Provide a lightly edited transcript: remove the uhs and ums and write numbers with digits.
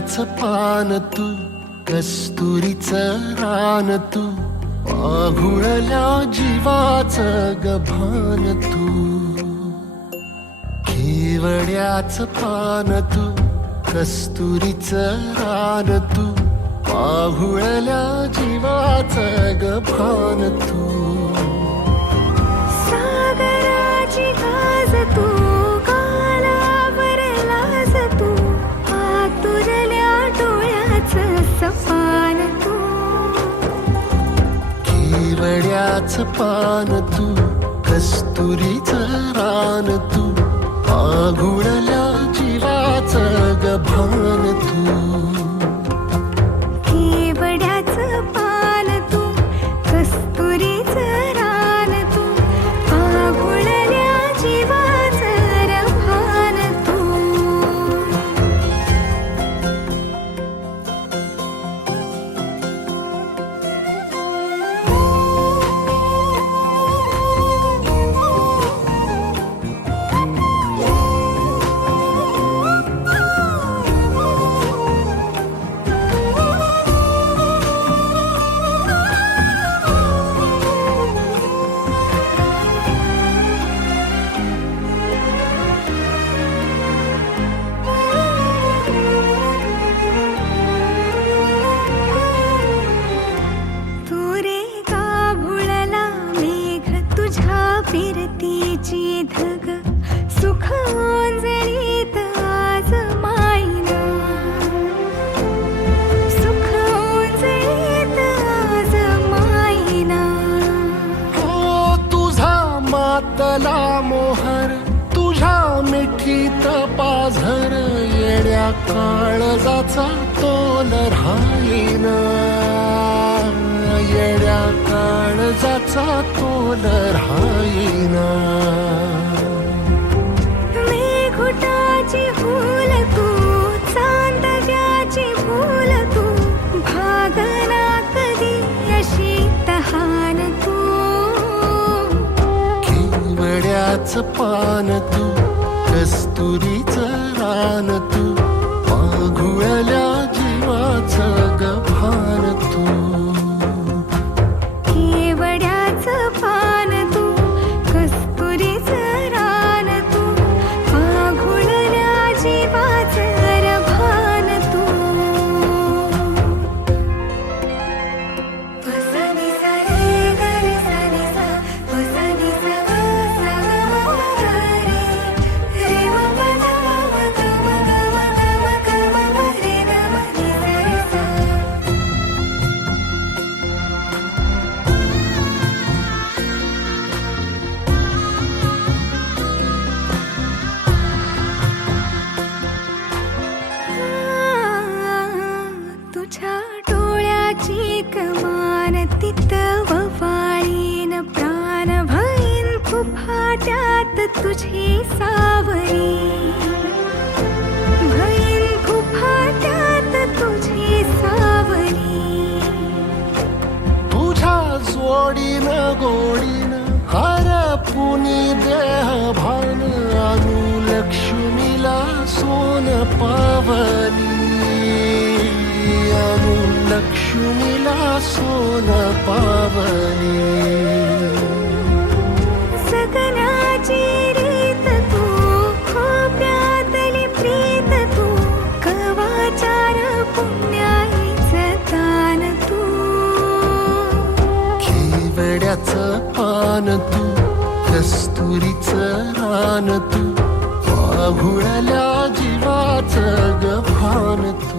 केवड्याचं पान तू, कस्तुरीचं रान तू, पाघुळल्या जीवाचं गभान तू. केवड्याचं पान तू, कस्तुरीचं रान तू, पाघुळल्या जीवाचं गभान तू. सागराची गाज तू, कालावरलाज तू, आतुरल्या डोळ्याचं सपान तू. केवड्याचं पान तू, कस्तुरीचं रान तू, पाघुळल्या जीवाचं गभान तू. केवड्याचं पान तू, कस्तुरीचं रान तू, पाघुळल्या जीवाचं रभान तू. फिरतीची धग सुख ओंजळीत आज मायना, सुख ओंजळीत आज मायना. हो तुझा मातला मोहर, तुझ्या मिठीत पाझर, येड्या काळजाचा तोल राहीना, येड्या काळजाचा तोल राहीना. मेघुटाची फूल तू, चांदण्याची फूल तू, भागना कधी अशी तहान तू. केवड्याचं पान तू, कस्तुरीचं रान तू, पाघुळल्या जीवाचं गभान तू. केवड्याचं पान तू, कस्तुरीचं रान तू, पाघुळल्या जीवाचं रभान तू. सा नि सा रे ग रे सा नि सा, सा नि सा ग सा ग म ग रे, रे म प ध म ग म ग म ग म ग म म रे ग म नि सा रे सा. तुझ्या डोळ्याची कमान तिथं ववाळीन, प्राण भईन फुफाट्यात तुझी सावरी, भईन फुफाट्यात तुझी सावरी. तुझ्या जोडीनं गोडीनं हरपुनी देह भान, अनुलक्ष्मीला सोन पावली, अनुलक्ष्मीला सोन पावली. सगनाची रीत तू, खोप्यातली प्रीत तू, कवाचार पुण्याईचं दान तू. केवड्याचं पान तू, कस्तुरीचं रान तू, पाघुळल्या जीवाचं गभान तू.